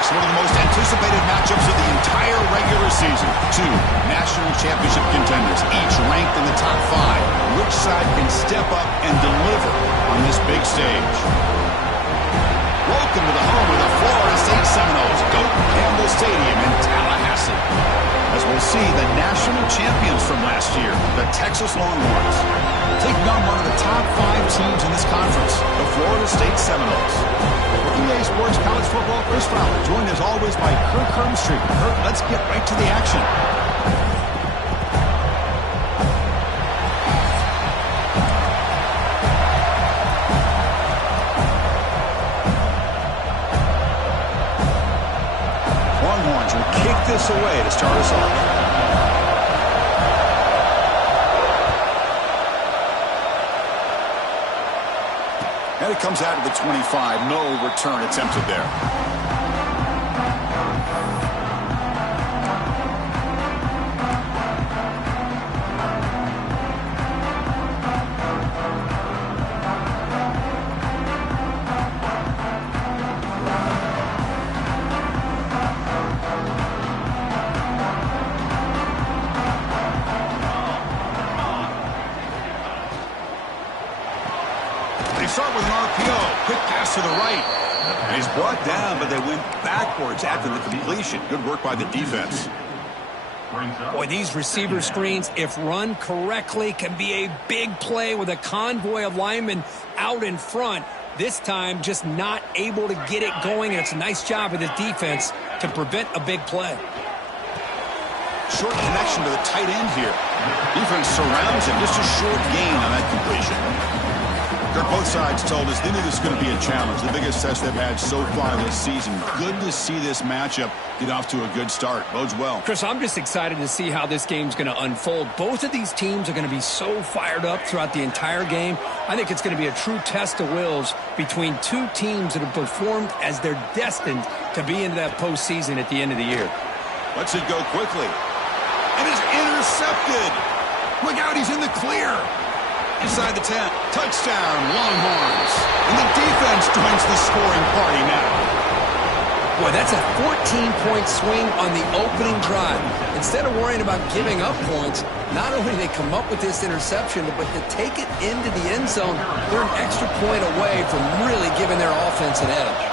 folks, one of the most anticipated matchups of the entire regular season. Two national championship contenders, each ranked in the top 5. Which side can step up and deliver on this big stage? Welcome to the home of the Florida State Seminoles, go Campbell Stadium in Tallahassee. As we'll see, the national champions from last year, the Texas Longhorns, taking on one of the top 5 teams in this conference, the Florida State Seminoles. For EA Sports College Football, Chris Fowler, joined as always by Kirk Hermstreet. Kirk, let's get right to the action. Longhorns will kick this away to start us off. And it comes out of the 25. No return attempted there. Start with an RPO. Quick pass to the right. And he's brought down, but they went backwards after the completion. Good work by the defense. Boy, these receiver screens, if run correctly, can be a big play with a convoy of linemen out in front. This time, just not able to get it going, and it's a nice job of the defense to prevent a big play. Short connection to the tight end here. Defense surrounds him. Just a short gain on that completion. Both sides told us they knew this was going to be a challenge, the biggest test they've had so far this season. Good to see this matchup get off to a good start. Bodes well. Chris, I'm just excited to see how this game's going to unfold. Both of these teams are going to be so fired up throughout the entire game. I think it's going to be a true test of wills between two teams that have performed as they're destined to be into that postseason at the end of the year. Lets it go quickly. And it's intercepted. Look out, he's in the clear. Inside the 10. Touchdown, Longhorns. And the defense joins the scoring party now. Boy, that's a 14-point swing on the opening drive. Instead of worrying about giving up points, not only do they come up with this interception, but to take it into the end zone, they're an extra point away from really giving their offense an edge.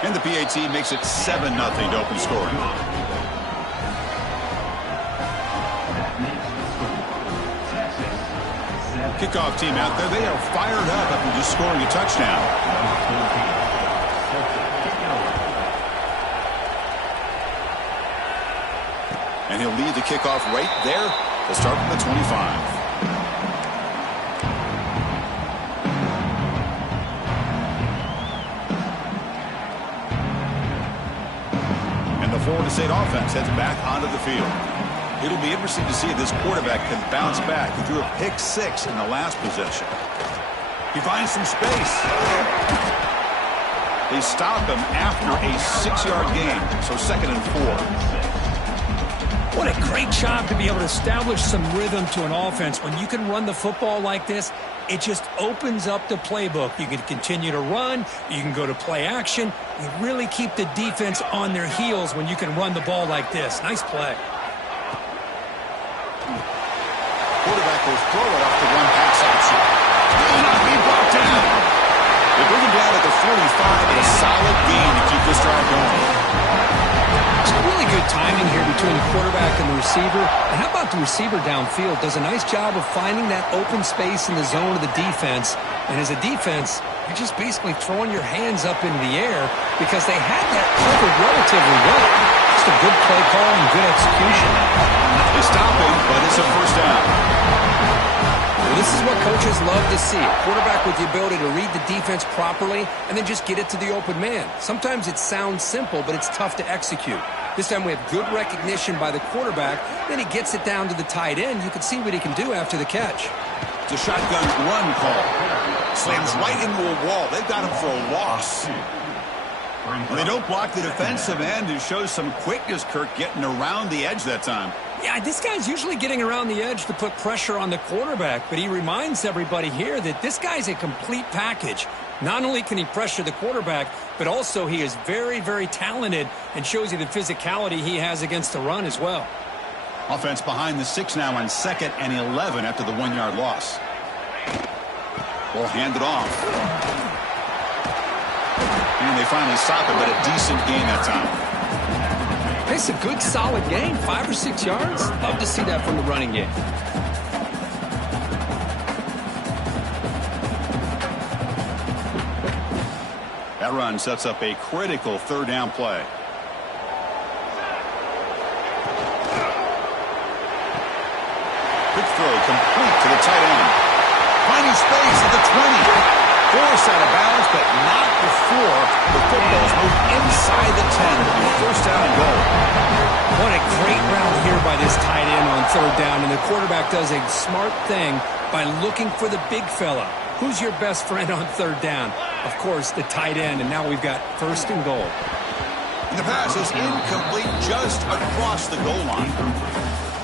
And the PAT makes it 7-0 to open scoring. Kickoff team out there. They are fired up after just scoring a touchdown. And he'll lead the kickoff right there to start from the 25. And the Florida State offense heads back onto the field. It'll be interesting to see if this quarterback can bounce back. He threw a pick-6 in the last possession. He finds some space. They stop him after a 6-yard gain, so 2nd and 4. What a great job to be able to establish some rhythm to an offense. When you can run the football like this, it just opens up the playbook. You can continue to run. You can go to play action. You really keep the defense on their heels when you can run the ball like this. Nice play. Quarterback will throw it off the one pass option. Will not be brought down. They bring him down at the 45 and a solid gain to keep this drive going. Some really good timing here between the quarterback and the receiver. And how about the receiver downfield? Does a nice job of finding that open space in the zone of the defense. And as a defense, you're just basically throwing your hands up into the air because they had that covered relatively well. Just a good play call and good execution. They stop him, but it's a first down. Well, this is what coaches love to see. A quarterback with the ability to read the defense properly and then just get it to the open man. Sometimes it sounds simple, but it's tough to execute. This time we have good recognition by the quarterback. Then he gets it down to the tight end. You can see what he can do after the catch. It's a shotgun run call. Slams right into a wall. They've got him for a loss. Well, they don't block the defensive end, who shows some quickness, Kirk, getting around the edge that time. Yeah, this guy's usually getting around the edge to put pressure on the quarterback, but he reminds everybody here that this guy's a complete package. Not only can he pressure the quarterback, but also he is very, very talented and shows you the physicality he has against the run as well. Offense behind the 6 now on 2nd and 11 after the 1-yard loss. Ball handed off. And they finally stop it, but a decent gain that time. It's a good, solid gain, 5 or 6 yards. Love to see that from the running game. That run sets up a critical 3rd down play. Quick throw complete to the tight end. Finding space at the 20. Forced out of bounds, but not before the football's moved inside the 10. It'll be 1st down and goal. What a great route here by this tight end on 3rd down, and the quarterback does a smart thing by looking for the big fella. Who's your best friend on 3rd down? Of course, the tight end, and now we've got 1st and goal. And the pass is incomplete just across the goal line.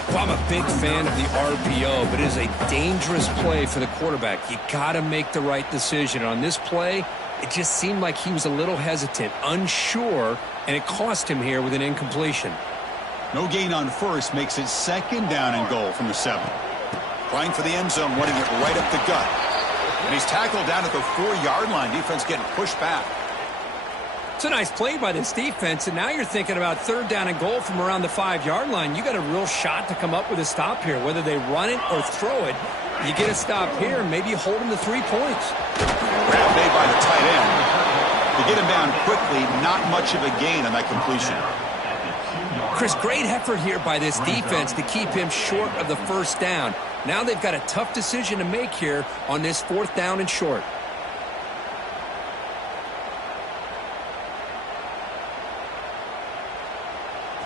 Well, I'm a big fan of the RPO, but it is a dangerous play for the quarterback. You got to make the right decision. On this play, it just seemed like he was a little hesitant, unsure, and it cost him here with an incompletion. No gain on 1st makes it 2nd down and goal from the 7. Trying for the end zone, running it right up the gut. And he's tackled down at the 4-yard line. Defense getting pushed back. It's a nice play by this defense, and now you're thinking about 3rd down and goal from around the 5-yard line. You got a real shot to come up with a stop here. Whether they run it or throw it, you get a stop here, and maybe you hold them to 3 points. Grab made by the tight end. To get him down quickly, not much of a gain on that completion. Chris, great effort here by this defense to keep him short of the 1st down. Now they've got a tough decision to make here on this 4th down and short.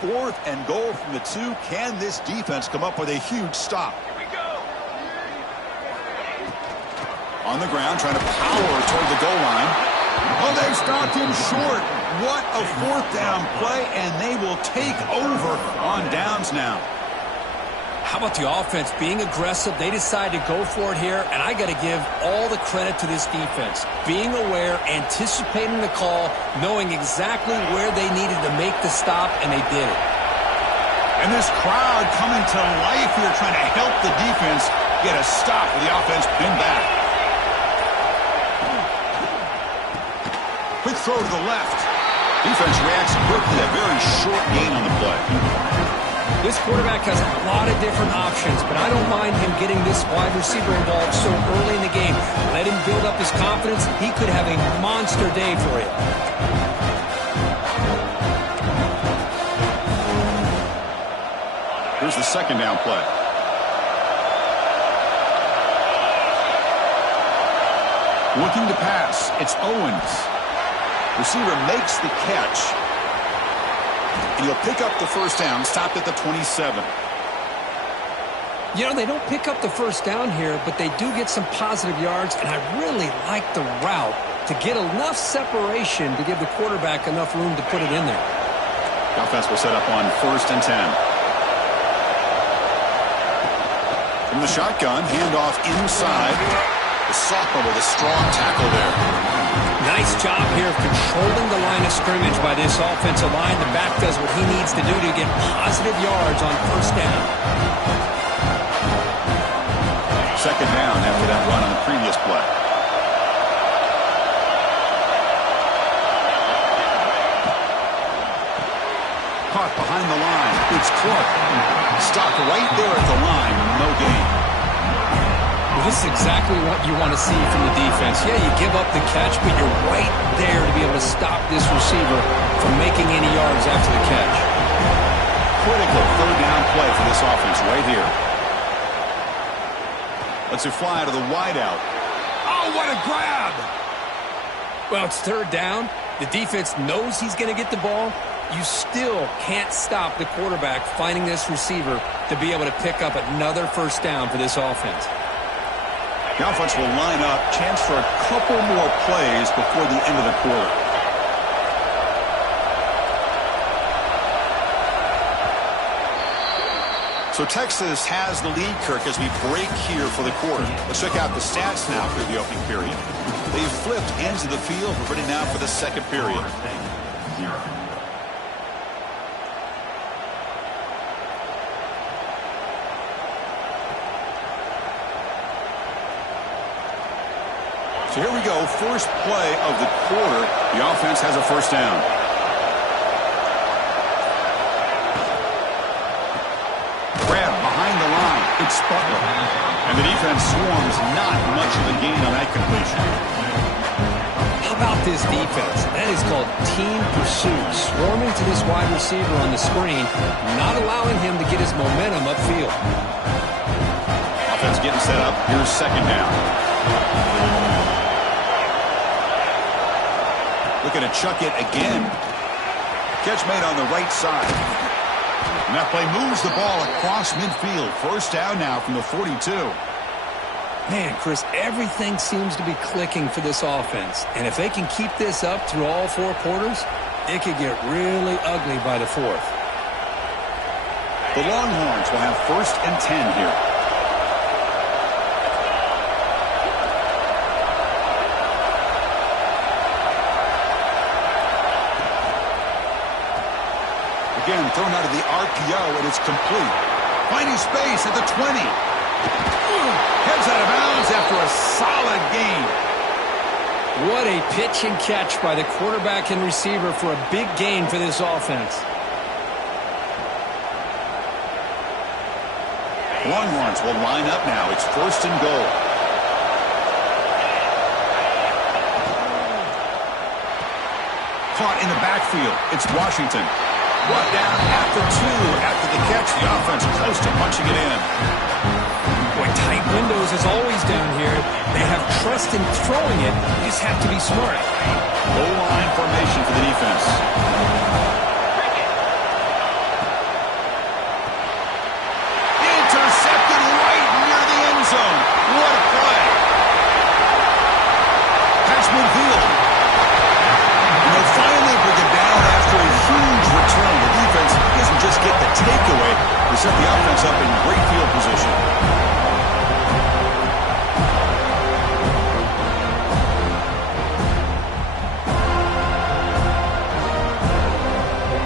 Fourth and goal from the 2. Can this defense come up with a huge stop? Here we go. On the ground, trying to power toward the goal line. Oh, they've stopped him short. What a 4th down play, and they will take over on downs now. How about the offense being aggressive? They decide to go for it here, and I got to give all the credit to this defense. Being aware, anticipating the call, knowing exactly where they needed to make the stop, and they did it. And this crowd coming to life here, trying to help the defense get a stop with the offense pinned back. Quick throw to the left. Defense reacts quickly, a very short gain on the play. This quarterback has a lot of different options, but I don't mind him getting this wide receiver involved so early in the game. Let him build up his confidence. He could have a monster day for you. Here's the 2nd down play. Looking to pass. It's Owens. Receiver makes the catch. And he'll pick up the 1st down, stopped at the 27. You know, they don't pick up the 1st down here, but they do get some positive yards, and I really like the route to get enough separation to give the quarterback enough room to put it in there. The offense will set up on 1st and 10. From the shotgun, handoff inside. The sophomore with a strong tackle there. Nice job here of controlling the line of scrimmage by this offensive line. The back does what he needs to do to get positive yards on 1st down. 2nd down after that run on the previous play. Caught behind the line. It's Clark. Stopped right there at the line. No gain. Well, this is exactly what you want to see from the defense. Yeah, you give up the catch, but you're right there to be able to stop this receiver from making any yards after the catch. Critical 3rd down play for this offense right here. Let's it fly to the wideout. Oh, what a grab! Well, it's 3rd down. The defense knows he's going to get the ball. You still can't stop the quarterback finding this receiver to be able to pick up another 1st down for this offense. The offense will line up, chance for a couple more plays before the end of the quarter. So Texas has the lead, Kirk, as we break here for the quarter. Let's check out the stats now through the opening period. They've flipped ends of the field. We're ready now for the second period. So here we go, first play of the quarter. The offense has a first down. Grab behind the line. It's Butler. And the defense swarms, not much of a gain on that completion. How about this defense? That is called team pursuit. Swarming to this wide receiver on the screen, not allowing him to get his momentum upfield. Offense getting set up. Here's second down. Looking to chuck it again. Catch made on the right side. And that play moves the ball across midfield. First down now from the 42. Man, Chris, everything seems to be clicking for this offense. And if they can keep this up through all four quarters, it could get really ugly by the fourth. The Longhorns will have 1st and 10 here. Again, thrown out of the RPO, and it's complete. Finding space at the 20. Heads out of bounds after a solid gain. What a pitch and catch by the quarterback and receiver for a big gain for this offense. Longhorns will line up now. It's 1st and goal. Caught in the backfield. It's Washington. Brought down after 2. After the catch, the offense close to punching it in. Boy, tight windows as always down here. They have trust in throwing it. You just have to be smart. O-line formation for the defense. Intercepted right near the end zone. What a play. That's midfield. And they finally bring it down after a huge return. The defense doesn't just get the takeaway. They set the offense up in great field position.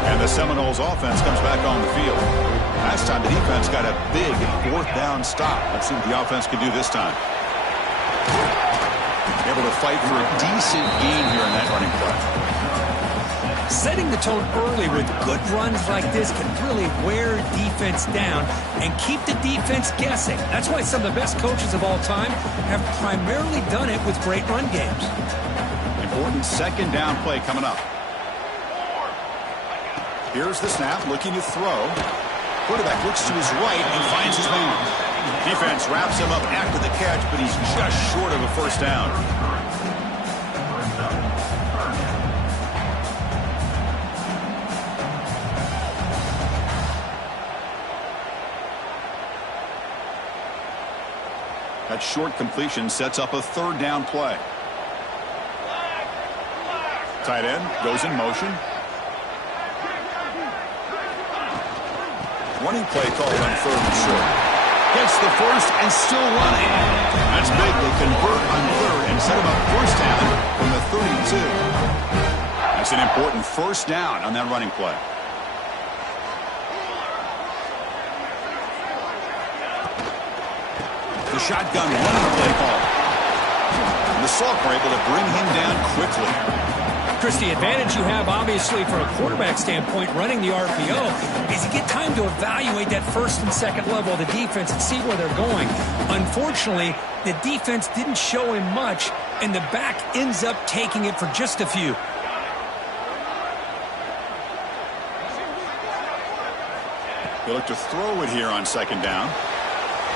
And the Seminoles offense comes back on the field. Last time the defense got a big 4th down stop. Let's see what the offense can do this time. Able to fight for a decent gain here in that running play. Setting the tone early with good runs like this can really wear defense down and keep the defense guessing. That's why some of the best coaches of all time have primarily done it with great run games. Important second down play coming up. Here's the snap, looking to throw. Quarterback looks to his right and finds his man. Defense wraps him up after the catch, but he's just short of a first down. That short completion sets up a 3rd down play. Tight end goes in motion. Running play called on 3rd and short. Gets the first and still running. That's big. They convert on 3rd and set him up first down from the 32. That's an important first down on that running play. The shotgun running play call. And the Salk were able to bring him down quickly. Chris, the advantage you have, obviously, from a quarterback standpoint, running the RPO, is you get time to evaluate that 1st and 2nd level of the defense and see where they're going. Unfortunately, the defense didn't show him much, and the back ends up taking it for just a few. They look to throw it here on 2nd down.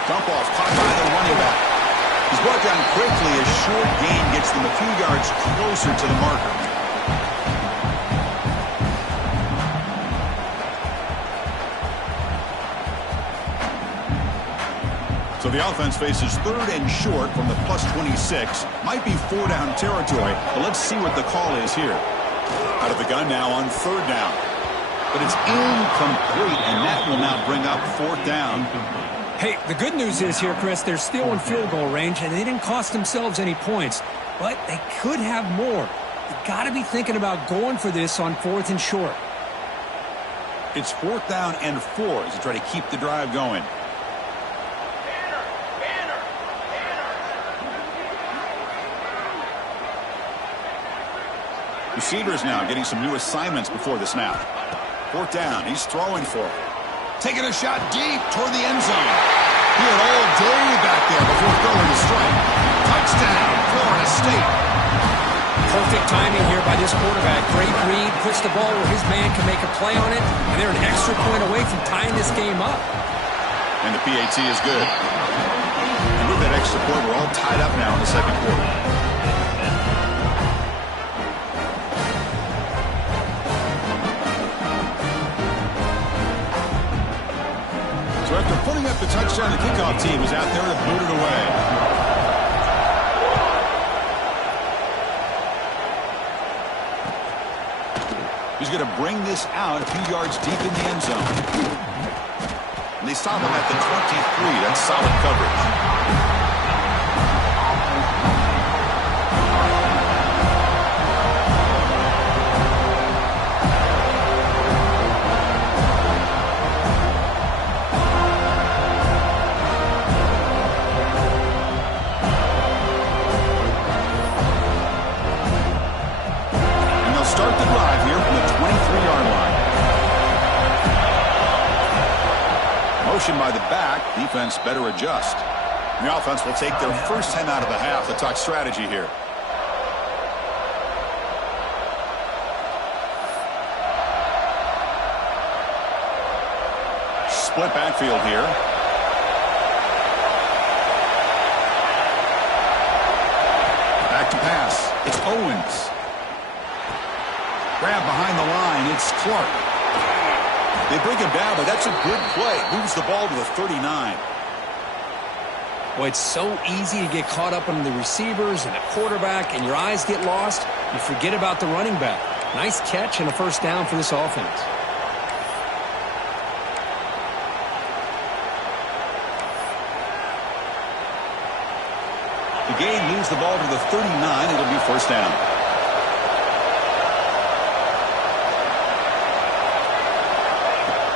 Dump off caught by the running back. He's brought down quickly. A short gain gets them a few yards closer to the marker. So the offense faces 3rd and short from the +26. Might be 4-down territory, but let's see what the call is here. Out of the gun now on 3rd down. but it's incomplete, and that will now bring up fourth down. Hey, the good news is here, Chris, they're still in field goal range, and they didn't cost themselves any points, but they could have more. You got to be thinking about going for this on 4th and short. It's 4th down and 4 as they try to keep the drive going. Receivers now getting some new assignments before the snap. 4th down. He's throwing for it. Taking a shot deep toward the end zone. He had all day back there before throwing the strike. Touchdown, Florida State. Perfect timing here by this quarterback. Great read, puts the ball where his man can make a play on it, and they're an extra point away from tying this game up. And the PAT is good. And with that extra point, we're all tied up now in the second quarter. So after putting up the touchdown, the kickoff team is out there to boot it away. He's going to bring this out a few yards deep in the end zone. And they stop him at the 23. That's solid coverage. Start the drive here from the 23-yard line. Motion by the back. Defense better adjust. And the offense will take their first 10 out of the half to talk strategy here. Split backfield here. Back to pass. It's Owens. Grab behind the line. It's Clark. They bring him down, but that's a good play. Moves the ball to the 39. Boy, it's so easy to get caught up on the receivers and the quarterback, and your eyes get lost. You forget about the running back. Nice catch and a first down for this offense. The game moves the ball to the 39. It'll be first down.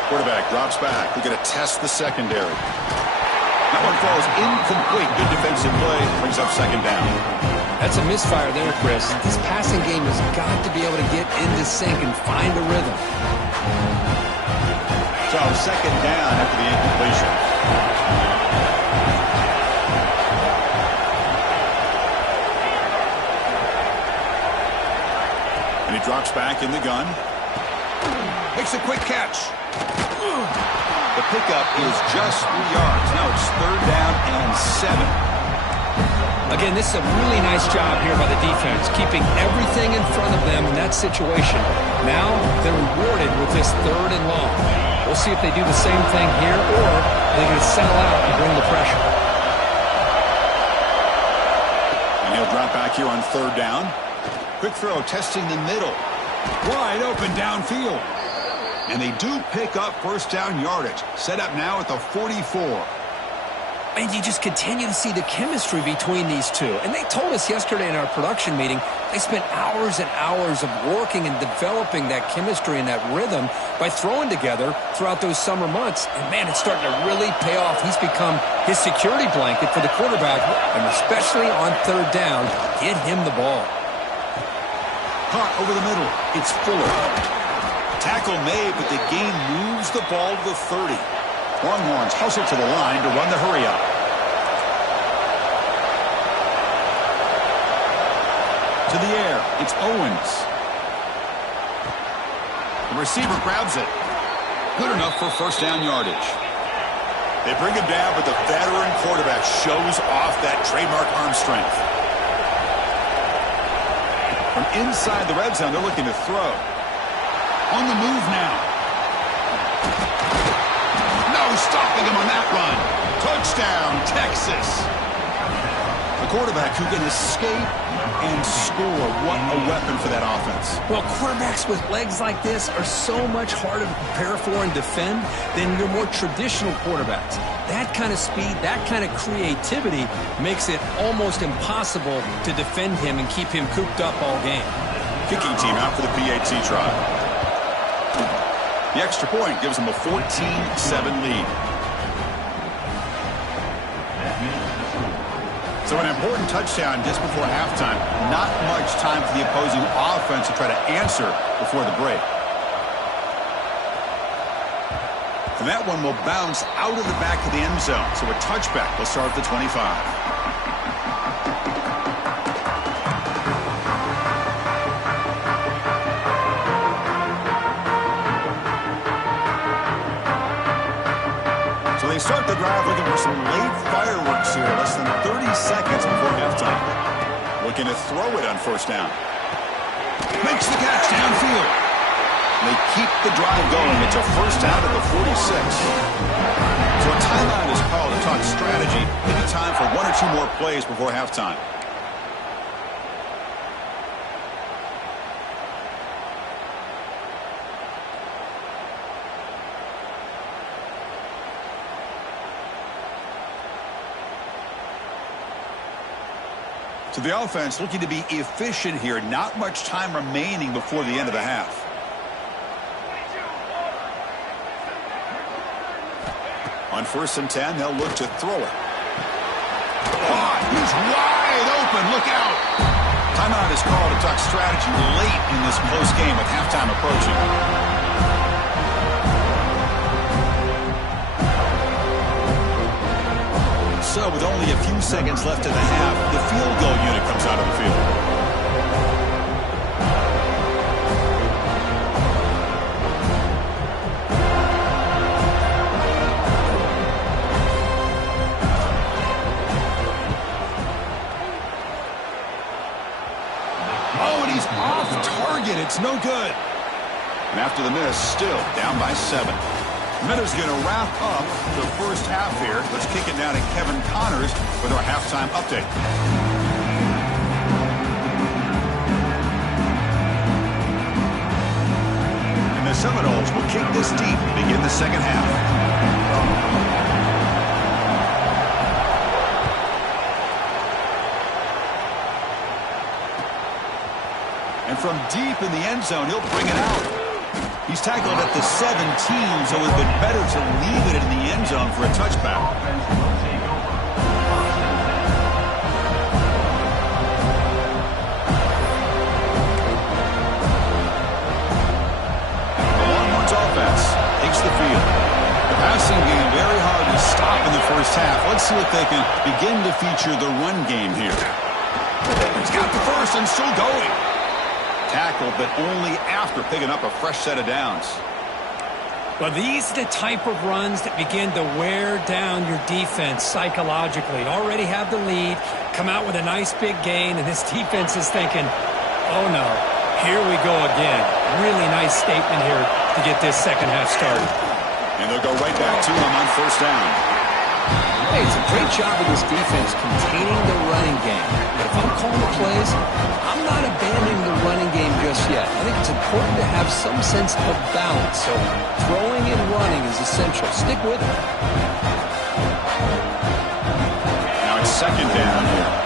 Quarterback drops back. We're going to test the secondary. That one falls incomplete. Good defensive play. Brings up second down. That's a misfire there, Chris. This passing game has got to be able to get into sync and find a rhythm. So second down after the incompletion. And he drops back in the gun. Makes a quick catch. The pickup is just 3 yards. Now it's third down and 7. Again, this is a really nice job here by the defense, keeping everything in front of them in that situation. Now they're rewarded with this third and long. We'll see if they do the same thing here, or they're going to settle out and bring the pressure. And he'll drop back here on third down. Quick throw, testing the middle. Wide open downfield. And they do pick up first down yardage. Set up now at the 44. And you just continue to see the chemistry between these two. And they told us yesterday in our production meeting, they spent hours and hours of working and developing that chemistry and that rhythm by throwing together throughout those summer months. And, man, it's starting to really pay off. He's become his security blanket for the quarterback, and especially on third down, get him the ball. Caught over the middle. It's Fuller. Tackle made, but the gain moves the ball to the 30. Longhorns hustle to the line to run the hurry up. To the air, it's Owens. The receiver grabs it. Good enough for first down yardage. They bring him down, but the veteran quarterback shows off that trademark arm strength. From inside the red zone, they're looking to throw. On the move now. No stopping him on that run. Touchdown, Texas. A quarterback who can escape and score. What a weapon for that offense. Well, quarterbacks with legs like this are so much harder to prepare for and defend than your more traditional quarterbacks. That kind of speed, that kind of creativity makes it almost impossible to defend him and keep him cooped up all game. Kicking team out for the PAT try. The extra point gives them a 14-7 lead. So an important touchdown just before halftime. Not much time for the opposing offense to try to answer before the break. And that one will bounce out of the back of the end zone. So a touchback will start at the 25. So they start the drive looking for some late fireworks here, less than 30 seconds before halftime. Looking to throw it on first down. Makes the catch downfield. They keep the drive going. It's a first down at the 46. So a timeout is called to talk strategy. Maybe time for one or two more plays before halftime. So the offense looking to be efficient here. Not much time remaining before the end of the half. On 1st and 10, they'll look to throw it. Oh, he's wide open. Look out. Timeout is called to talk strategy late in this close game with halftime approaching. So with only a few seconds left in the half, the field goal unit comes out of the field. Oh, and he's off target. It's no good. And after the miss, still down by 7. Minutes going to wrap up the first half here. Let's kick it now to Kevin Connors with our halftime update. And the Seminoles will kick this deep to begin the second half. And from deep in the end zone, he'll bring it out. He's tackled at the 17, so it would have been better to leave it in the end zone for a touchback. The Longhorns offense takes the field. The passing game very hard to stop in the first half. Let's see if they can begin to feature the run game here. He's got the first and still going. Tackle, but only after picking up a fresh set of downs. Well, these are the type of runs that begin to wear down your defense psychologically. Already have the lead, come out with a nice big gain, and this defense is thinking, oh no, here we go again. Really nice statement here to get this second half started. And they'll go right back to him on first down. Hey, it's a great job of this defense containing the running game. But if I'm calling the plays, I'm not abandoning the running game just yet. I think it's important to have some sense of balance. So throwing and running is essential. Stick with it. Now it's second down here.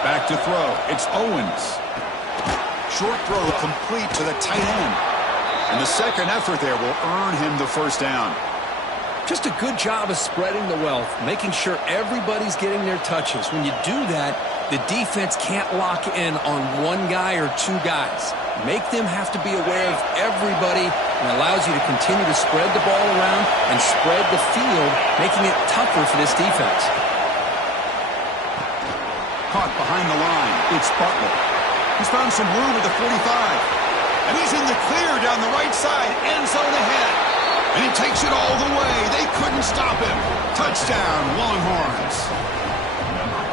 Back to throw. It's Owens. Short throw complete to the tight end. And the second effort there will earn him the first down. Just a good job of spreading the wealth, making sure everybody's getting their touches. When you do that, the defense can't lock in on one guy or two guys. Make them have to be aware of everybody, and allows you to continue to spread the ball around and spread the field, making it tougher for this defense. Caught behind the line. It's Butler. He's found some room at the 45. And he's in the clear down the right side. End zone ahead. And he takes it all the way. They couldn't stop him. Touchdown, Longhorns.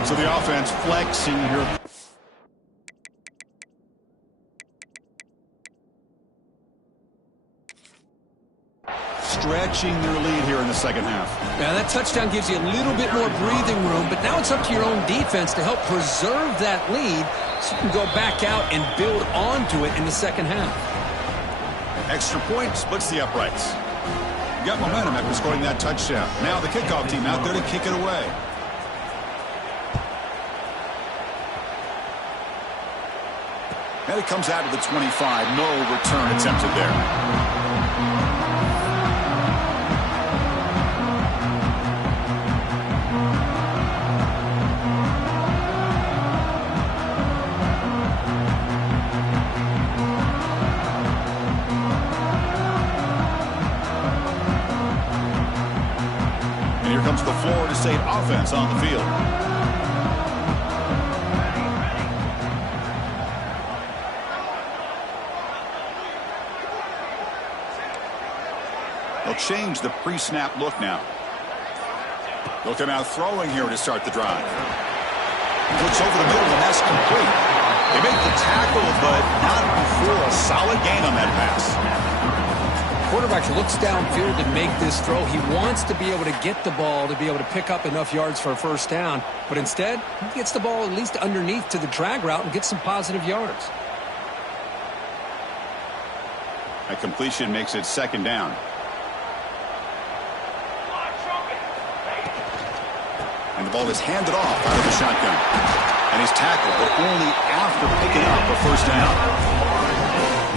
So the offense flexing here. Stretching their lead here in the second half. Now, that touchdown gives you a little bit more breathing room, but now it's up to your own defense to help preserve that lead so you can go back out and build onto it in the second half. Extra point splits the uprights. You got momentum after scoring that touchdown. Now the kickoff team out there to kick it away. And it comes out to the 25. No return attempted there. Here comes the Florida State offense on the field. They'll change the pre-snap look now. They'll come out throwing here to start the drive. Looks over the middle, and that's complete. They make the tackle, but not before a solid gain on that pass. Quarterback looks downfield to make this throw. He wants to be able to get the ball to be able to pick up enough yards for a first down. But instead, he gets the ball at least underneath to the drag route and gets some positive yards. A completion makes it second down. And the ball is handed off out of the shotgun. And he's tackled, but only after picking up a first down.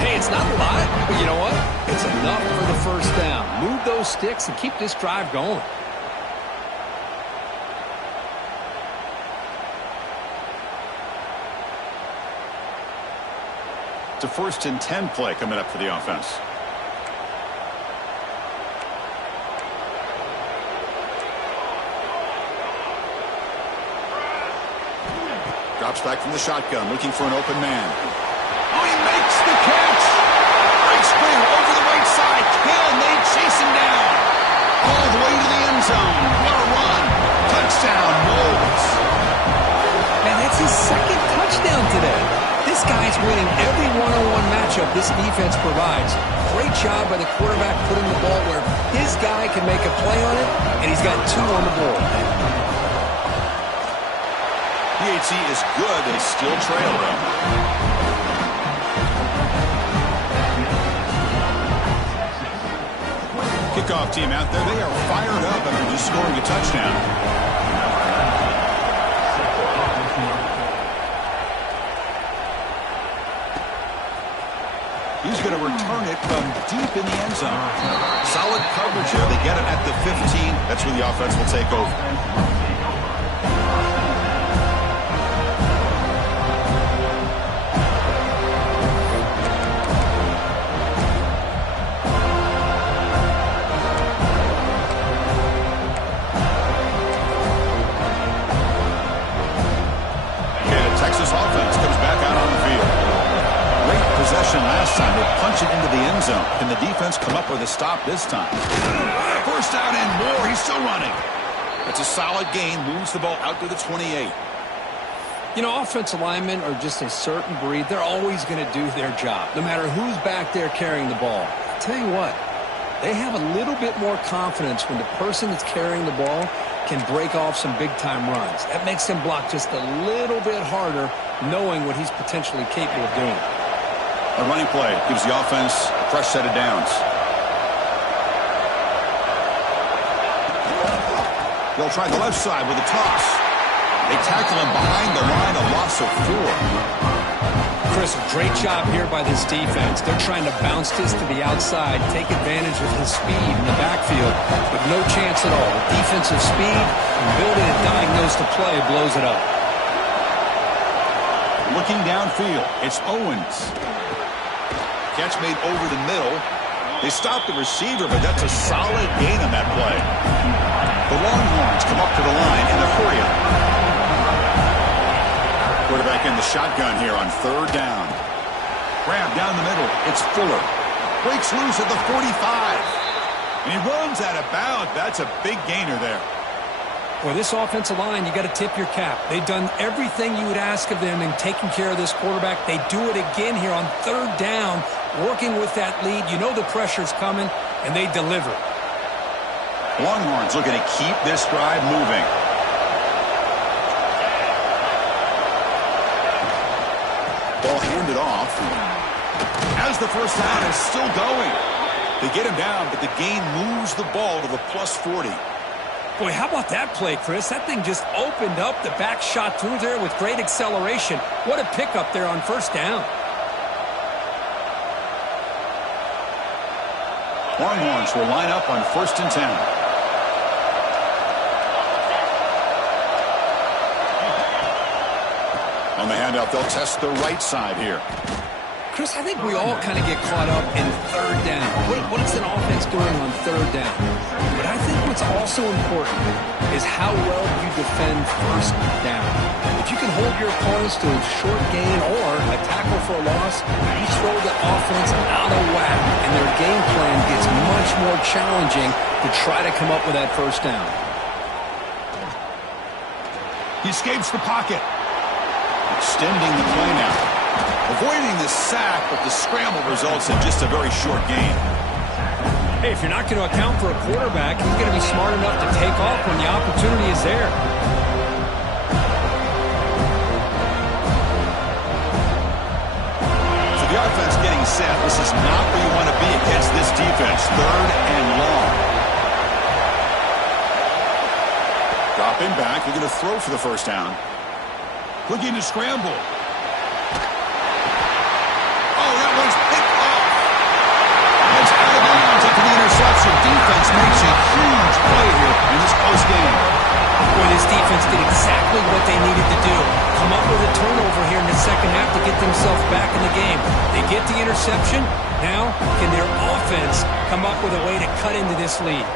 Hey, it's not a lot, but you know what? It's enough for the first down. Move those sticks and keep this drive going. It's a 1st and 10 play coming up for the offense. Drops back from the shotgun, looking for an open man. Oh, he makes the catch! Breaks clear over the right side. Hill, and they chase him down. All the way to the end zone. What a run. Touchdown, Knowles. Man, that's his second touchdown today. This guy's winning every one-on-one matchup this defense provides. Great job by the quarterback putting the ball where his guy can make a play on it, and he's got 2 on the board. PAT is good. They still trail them. Kickoff team out there. They are fired up after just scoring a touchdown. He's going to return it from deep in the end zone. Solid coverage here. They get it at the 15. That's where the offense will take over. Texas offense comes back out on the field. Great possession last time. They punch it into the end zone. Can the defense come up with a stop this time? First down and more. He's still running. It's a solid gain. Moves the ball out to the 28. You know, offensive linemen are just a certain breed. They're always going to do their job, no matter who's back there carrying the ball. I'll tell you what, they have a little bit more confidence when the person that's carrying the ball can break off some big-time runs. That makes him block just a little bit harder, knowing what he's potentially capable of doing. A running play gives the offense a fresh set of downs. They'll try the left side with a toss. They tackle him behind the line, a loss of 4. Chris, a great job here by this defense. They're trying to bounce this to the outside, take advantage of his speed in the backfield, but no chance at all. The defensive speed and ability to diagnose the play blows it up. Looking downfield, it's Owens. Catch made over the middle. They stop the receiver, but that's a solid gain on that play. The Longhorns come up to the line in the hurry-up. Quarterback in the shotgun here on 3rd down. Grab down the middle. It's Fuller. Breaks loose at the 45. And he runs out of bounds. That's a big gainer there. Well, this offensive line, you got to tip your cap. They've done everything you would ask of them in taking care of this quarterback. They do it again here on third down, working with that lead. You know the pressure's coming, and they deliver. Longhorns looking to keep this drive moving. Ball handed off. As the first down is still going. They get him down, but the gain moves the ball to the plus 40. Boy, how about that play, Chris? That thing just opened up. The back shot through there with great acceleration. What a pickup there on first down. Longhorns will line up on 1st and 10. On the handout, they'll test the right side here. Chris, I think we all kind of get caught up in third down. What is an offense doing on third down? But I think what's also important is how well you defend first down. If you can hold your opponents to a short gain or a tackle for a loss, you throw the offense out of whack, and their game plan gets much more challenging to try to come up with that first down. He escapes the pocket. Extending the play now. Avoiding the sack, but the scramble results in just a very short gain. Hey, if you're not going to account for a quarterback, he's going to be smart enough to take off when the opportunity is there. So the offense getting set. This is not where you want to be against this defense. Third and long. Dropping back. They're going to throw for the first down. Looking to scramble. Oh, that one's picked off. It's out of bounds after the interception. Defense makes a huge play here in this close game. Boy, this defense did exactly what they needed to do. Come up with a turnover here in the second half to get themselves back in the game. They get the interception. Now, can their offense come up with a way to cut into this lead?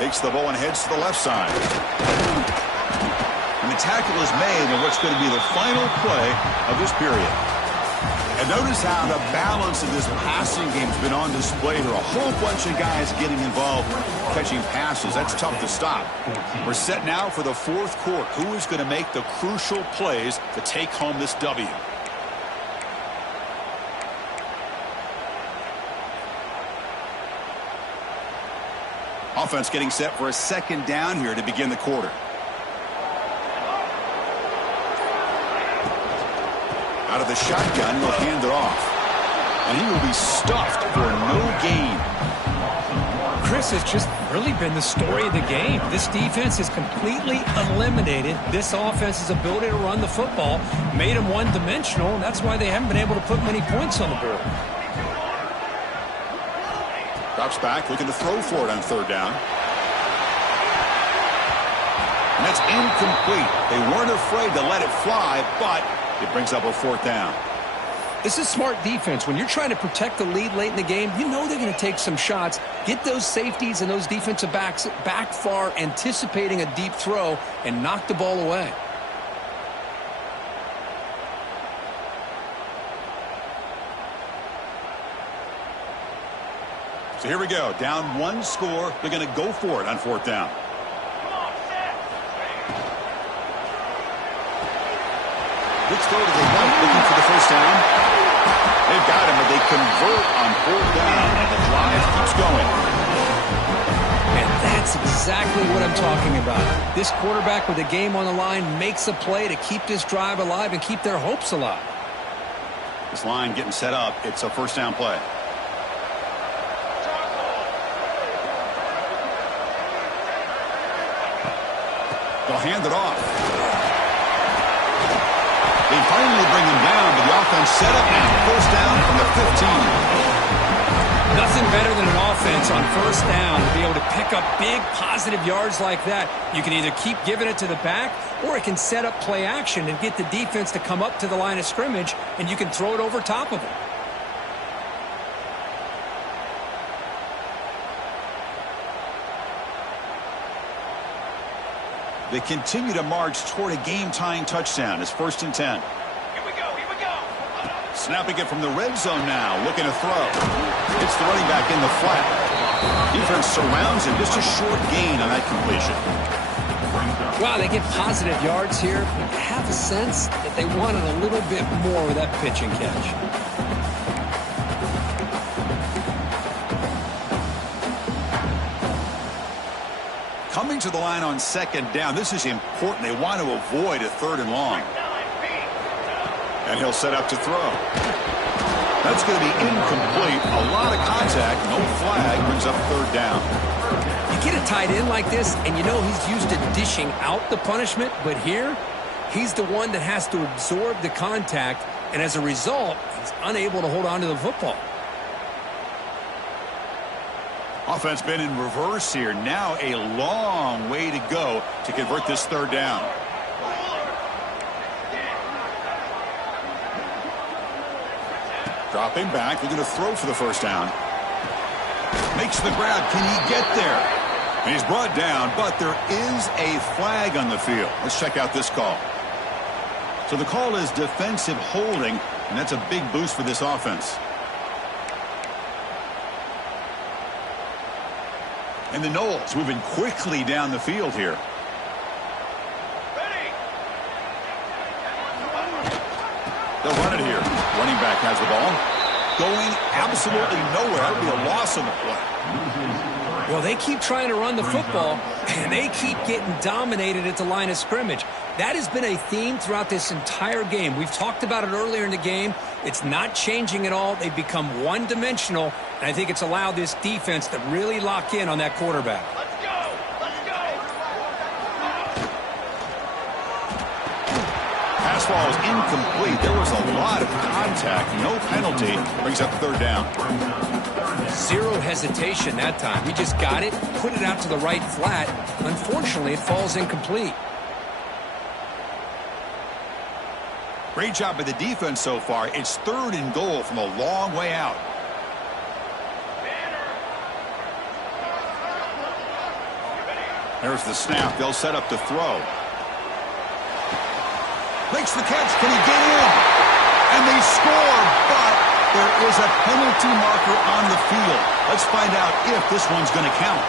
Takes the ball and heads to the left side. And the tackle is made in what's going to be the final play of this period. And notice how the balance of this passing game has been on display here. A whole bunch of guys getting involved catching passes. That's tough to stop. We're set now for the fourth quarter. Who is going to make the crucial plays to take home this W? Offense getting set for a second down here to begin the quarter. Out of the shotgun, he'll hand it off. And he will be stuffed for no gain. Chris, has just really been the story of the game. This defense has completely eliminated this offense's ability to run the football, made them one-dimensional, and that's why they haven't been able to put many points on the board. Drops back, looking to throw for it on third down. And that's incomplete. They weren't afraid to let it fly, but it brings up a fourth down. This is smart defense. When you're trying to protect the lead late in the game, you know they're going to take some shots, get those safeties and those defensive backs back far, anticipating a deep throw, and knock the ball away. So here we go. Down one score. They're going to go for it on fourth down. Let's go to the right, looking for the first down. They've got him, but they convert on fourth down, and the drive keeps going. And that's exactly what I'm talking about. This quarterback with the game on the line makes a play to keep this drive alive and keep their hopes alive. This line getting set up. It's a first down play. They'll hand it off. They finally bring him down, but the offense set up now. First down from the 15. Nothing better than an offense on first down to be able to pick up big positive yards like that. You can either keep giving it to the back, or it can set up play action and get the defense to come up to the line of scrimmage, and you can throw it over top of it. They continue to march toward a game-tying touchdown. It's 1st and 10. Here we go, here we go. Snapping it from the red zone now, looking to throw. It's the running back in the flat. Defense surrounds him, just a short gain on that completion. Wow, they get positive yards here. I have a sense that they wanted a little bit more with that pitch and catch. Coming to the line on second down, this is important. They want to avoid a third and long. And he'll set up to throw. That's going to be incomplete. A lot of contact, no flag, brings up third down. You get a tight end like this, and you know he's used to dishing out the punishment, but here, he's the one that has to absorb the contact, and as a result, he's unable to hold on to the football. Offense been in reverse here. Now a long way to go to convert this third down. Dropping back, looking to throw for the first down. Makes the grab. Can he get there? And he's brought down, but there is a flag on the field. Let's check out this call. So the call is defensive holding, and that's a big boost for this offense. And the Noles moving quickly down the field here. They'll run it here. Running back has the ball. Going absolutely nowhere. That would be a loss on the play. Well, they keep trying to run the football, and they keep getting dominated at the line of scrimmage. That has been a theme throughout this entire game. We've talked about it earlier in the game. It's not changing at all. They've become one-dimensional, and I think it's allowed this defense to really lock in on that quarterback. Let's go! Let's go! Pass ball is incomplete. There was a lot of contact. No penalty. Brings up third down. Zero hesitation that time. He just got it, put it out to the right flat. Unfortunately, it falls incomplete. Great job by the defense so far. It's third and goal from a long way out. There's the snap. They'll set up to throw. Makes the catch. Can he get in? And they score, but there is a penalty marker on the field. Let's find out if this one's going to count.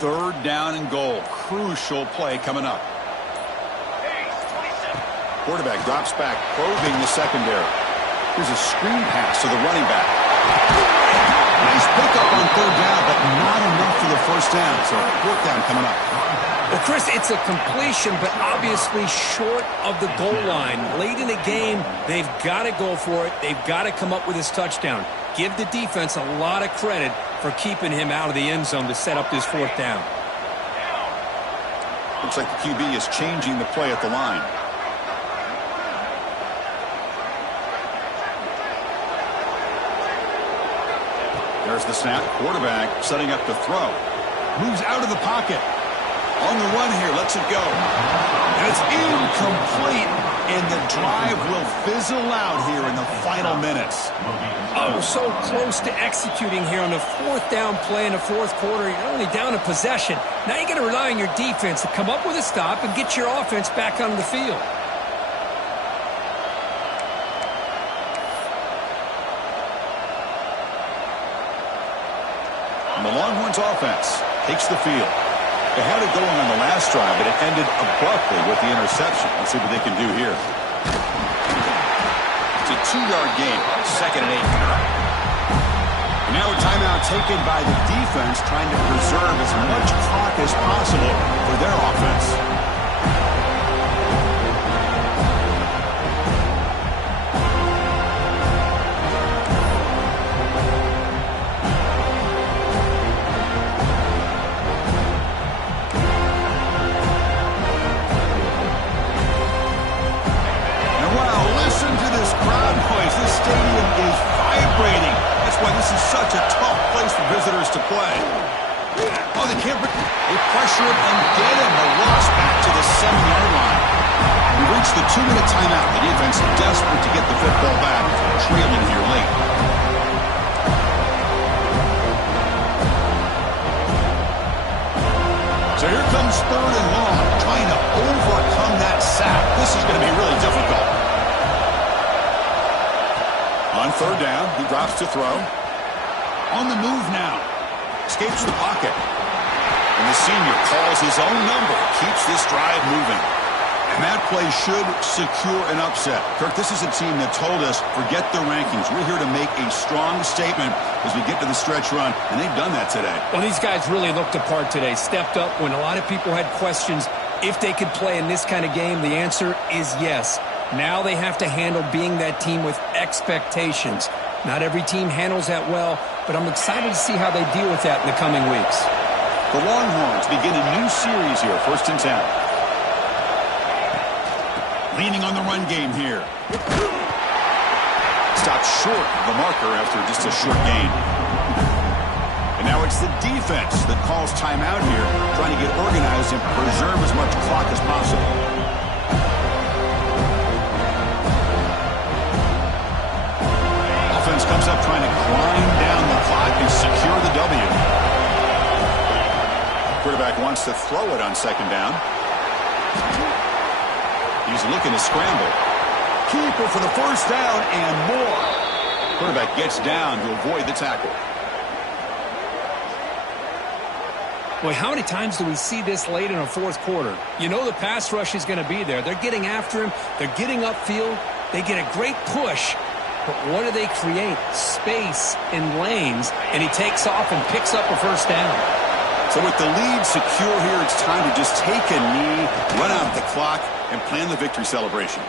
Third down and goal. Crucial play coming up. Quarterback drops back, probing the secondary. Here's a screen pass to the running back. Nice pickup on third down, but not enough for the first down. So fourth down coming up. Well, Chris, it's a completion, but obviously short of the goal line. Late in the game, they've got to go for it. They've got to come up with his touchdown. Give the defense a lot of credit for keeping him out of the end zone to set up this fourth down. Looks like the QB is changing the play at the line. There's the snap. Quarterback setting up to throw. Moves out of the pocket. On the run here, lets it go. And it's incomplete, and the drive will fizzle out here in the final minutes. Oh, so close to executing here on the fourth down play in the fourth quarter. You're only down a possession. Now you're going to rely on your defense to come up with a stop and get your offense back on the field. And the Longhorns offense takes the field. They had it going on the last drive, but it ended abruptly with the interception. Let's see what they can do here. It's a 2-yard gain, second and 8. And now a timeout taken by the defense, trying to preserve as much clock as possible for their offense. Stadium is vibrating. That's why this is such a tough place for visitors to play. Oh, they can't. They pressure him and get him. The loss back to the reached the 2-minute timeout. The defense desperate to get the football back, trailing here late. So here comes 3rd and long, trying to overcome that sack. This is going to be really difficult. On 3rd down, he drops to throw. On the move now. Escapes the pocket. And the senior calls his own number, keeps this drive moving. And that play should secure an upset. Kirk, this is a team that told us, forget the rankings. We're here to make a strong statement as we get to the stretch run, and they've done that today. Well, these guys really looked apart today, stepped up when a lot of people had questions if they could play in this kind of game. The answer is yes. Now they have to handle being that team with expectations. Not every team handles that well, but I'm excited to see how they deal with that in the coming weeks. The Longhorns begin a new series here, 1st and 10. Leaning on the run game here. Stopped short of the marker after just a short gain. And now it's the defense that calls timeout here, trying to get organized and preserve as much clock as possible. Offense comes up trying to grind down the clock and secure the W. Quarterback wants to throw it on 2nd down. He's looking to scramble. Keeper for the 1st down and more. Quarterback gets down to avoid the tackle. Boy, how many times do we see this late in a 4th quarter? You know the pass rush is going to be there. They're getting after him. They're getting upfield. They get a great push. But what do they create? Space in lanes. And he takes off and picks up a 1st down. So with the lead secure here, it's time to just take a knee, run out the clock, and plan the victory celebration.